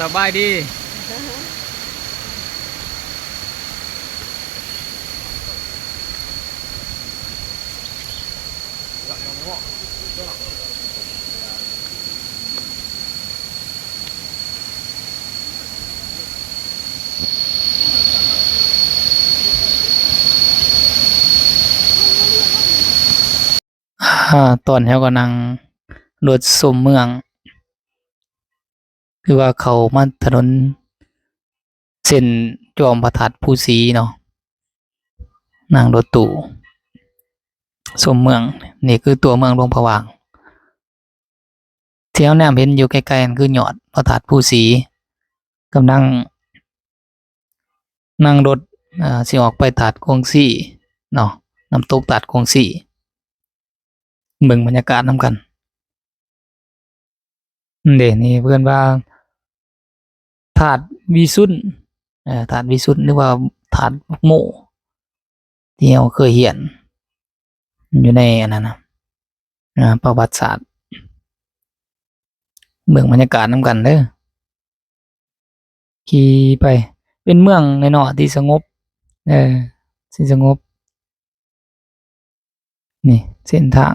สบายดีตอนแถวก็นั่งรถชมเมืองคือว่าเขามาถนนเส้นจอมพระทัดภูสีเนาะนั่งรถตู้ชมเมืองนี่คือตัวเมืองหลวงพระบางที่เราแนมเห็นอยู่ไกลๆนั่นคือยอดพระธาตุภูสีกำลังนั่งรถสิออกไปตาดกงสีเนาะน้ำตกตาดกงสีเบิ่งบรรยากาศนำกันเด้นี่เพิ่นว่าธาตุวิสุทธิ์ธาตุวิสุทธิ์หรือว่าธาตุโมที่เราเคยเรียนอยู่ในอันนั้นนะประวัติศาสตร์เบิ่งบรรยากาศนำกันเด้อขี่ไปเป็นเมืองน้อยๆที่สงบที่สงบนี่เส้นทาง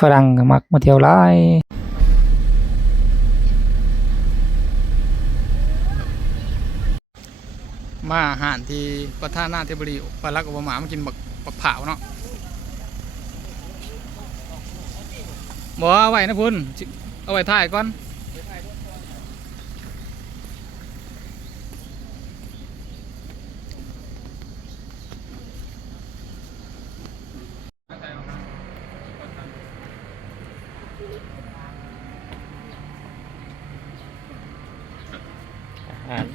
ฝรั่งก็มักมาเที่ยวหลายมาอาหารที่ประธานาธิบดีบารักโอบามามากินบักเผาเนาะบ่เอาไว้นะพุ่นเอาไว้ถ่ายก่อนอาหาร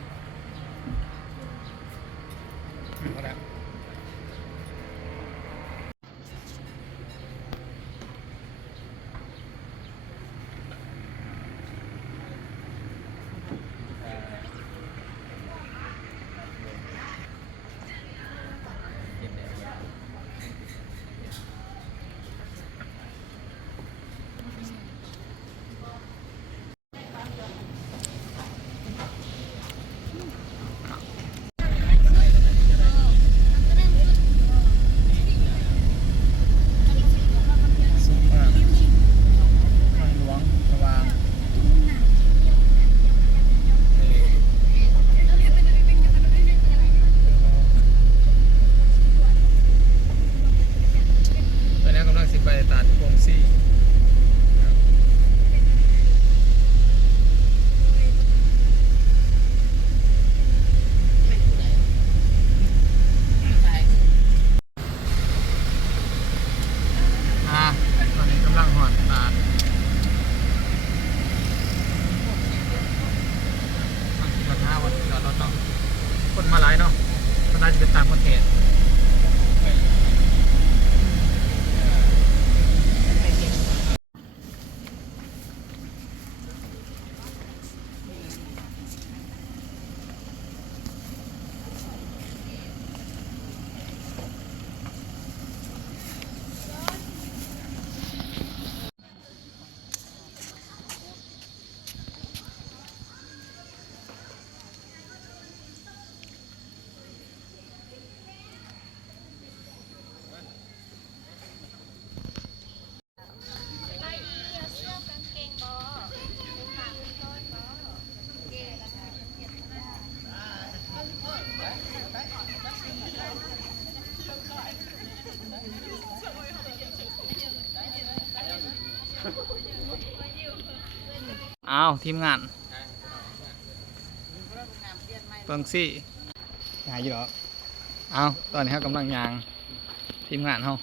ไปตัดกงซี่ตอนนี้กำลังหอดตาดทางที่กระทาวันจอดรถเนาะคนมาหลายเนาะมันน่าจะเป็นตามประเทศอ้าวทีมงานเปิงซี่หายอยู่หรออ้าวตอนนี้เขากำลังยางทีมงานเขา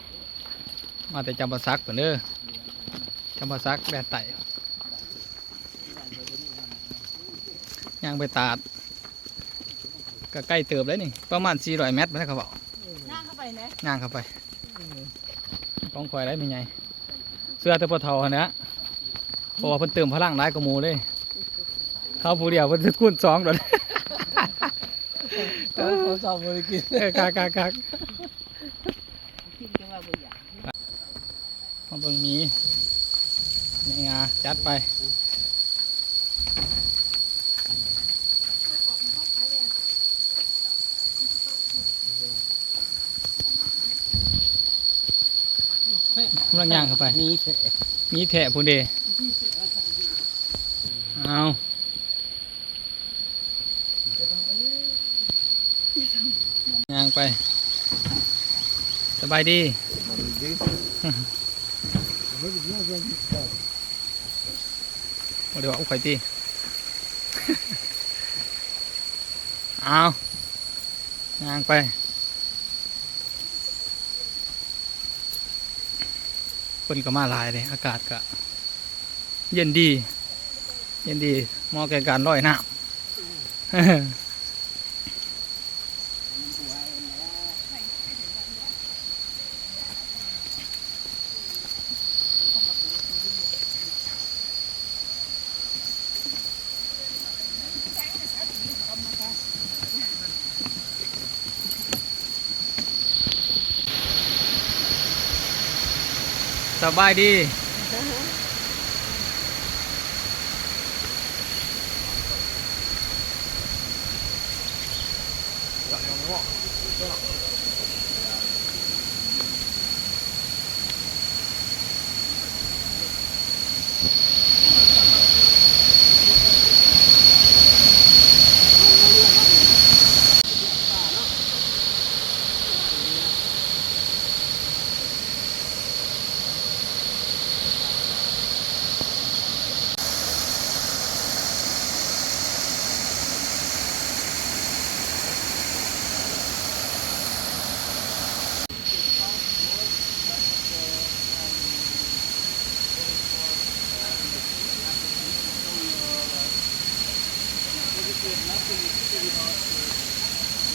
มาแต่จำปาสักก่อนเด้อจำปาสักแดดไต่ยางไปตาดก็ใกล้เติบเลยนี่ประมาณ400 เมตรไม่ใช่เขาบอกย่างเข้าไปนะย่างเข้าไปต้องคอยได้เป็นไงเสื้อเตปะเทาเนี้ยเพราะว่าเพิ่นเติมพลังได้กว่าหมูเลยเขาผู้เดียวเพิ่นจะคูณ2เลยเขาชอบบริกินคักมาเบิ่งมีนี่งาจัดไป ำลังย่างเข้าไปมีแถะพูนเดเอาย่างไปสบายดีเดี๋ยวเอาไข่ตีเอาย่างไปคนก็มาหลายเลยอากาศก็เย็นดีเหมาะแก่การลอยน้ำ สบายดี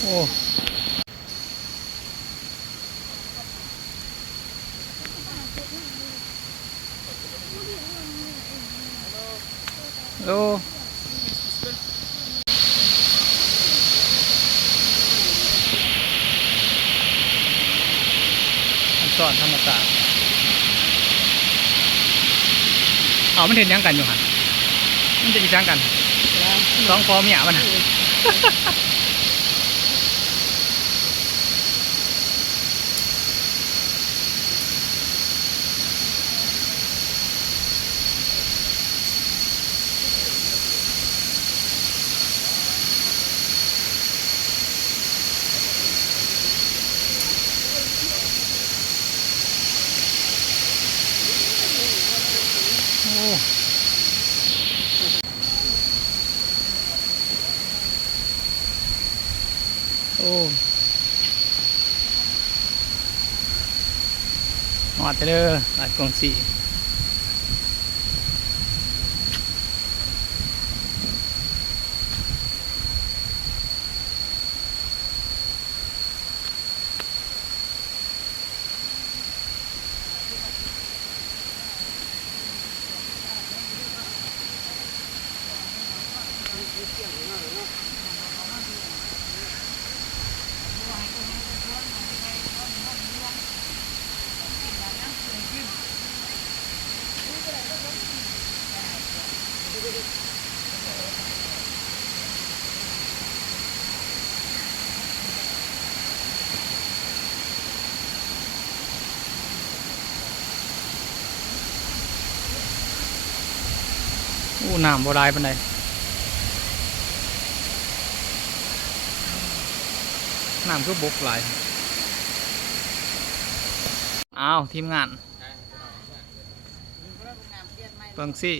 โอ้โอ้สอนธรรมศาสตร์เอามันเห็นยังกันอยู่หันมันจะมีจังกันสองพอเมียมันโอ้โอ้หอดไปเลยหลายกองสีโอ้น้ำบ่ได้ปานใดน้ำก็บกหลายอ้าวทีมงานเบิ่งสิ